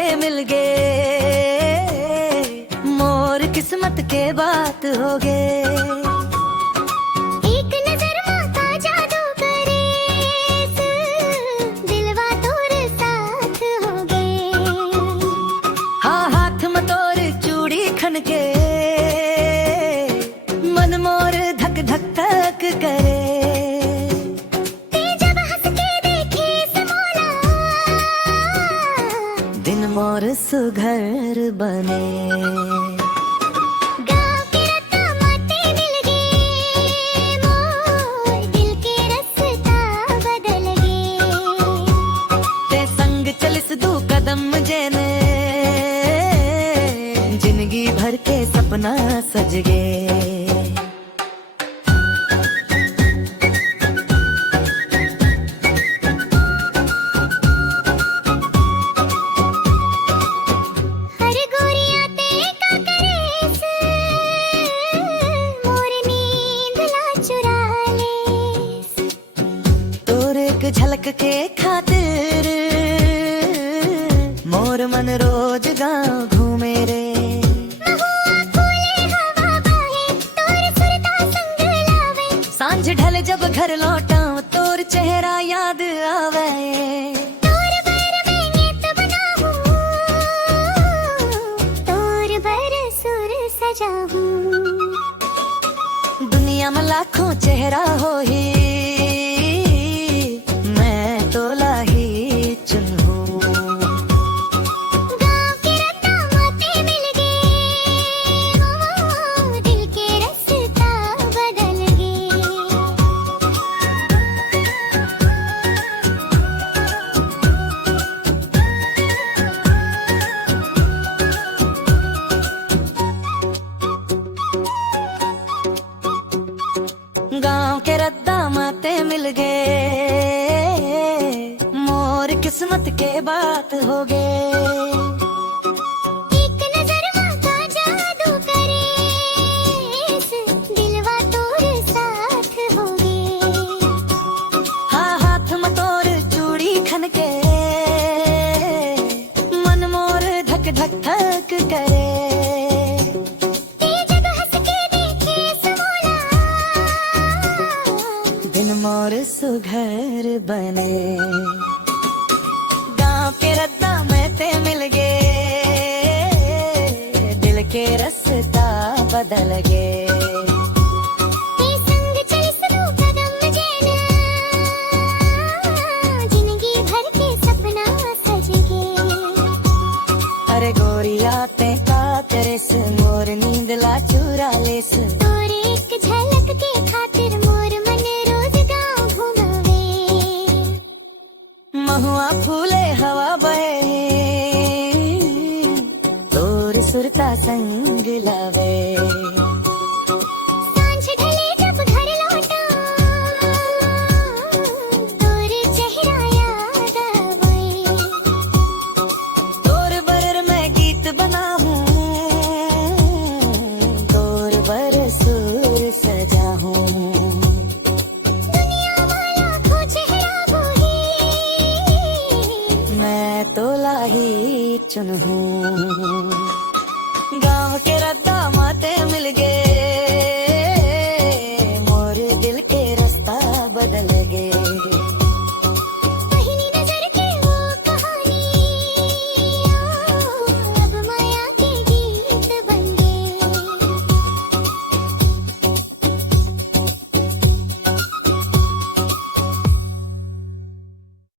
माते मिल गए, मोर किस्मत के बात हो गए। एक नजर माता जादू करे, दिलवा तोर साथ हो गए। हाँ हाथ में तोर चूड़ी खन के, मन मोर धक धक धक करे। दिन मोर सुघर बने, गाँव के रत्ता माते मिल गए, मोर दिल के रास्ता बदल गए। ते संग चलिस दू कदम जेने, जिंदगी भर के सपना सज गए। झलक के खातिर मोर मन रोज गाँव घूमे रे। सांझ ढल जब घर लौटा तोर चेहरा याद आवे। तोर बर सुर सजाऊं, दुनिया में लाखों चेहरा हो ही, गाँव के रद्दा माते मिल गए, मोर किस्मत के बात हो गए। एक नजर माता जादू करे, दिलवा तोर साथ हो गए। हाँ हाथ में तोर चूड़ी खन के, मन मोर धक धक धक करे। दिन मोर सुघर बने, गाँव के रद्दा में ते मिल गए, दिल के रास्ता बदल गए। संग चलिस दू कदम जेना, जिंदगी भर के सपना सज गए। अरे गोरिया ते का करेस, मोर नींद ला चुरा लेस। तोर एक झलक के खातिर मोर मन महुआ फूले हवा बहे, तोर सुरता संग लावे। सांझ ढले जब घर लौटा, तोर चेहरा याद आवे। तोर बर मैं गीत बनाऊं, तोर बर सुर सजाऊं। मैं तो लाही चुन हूँ।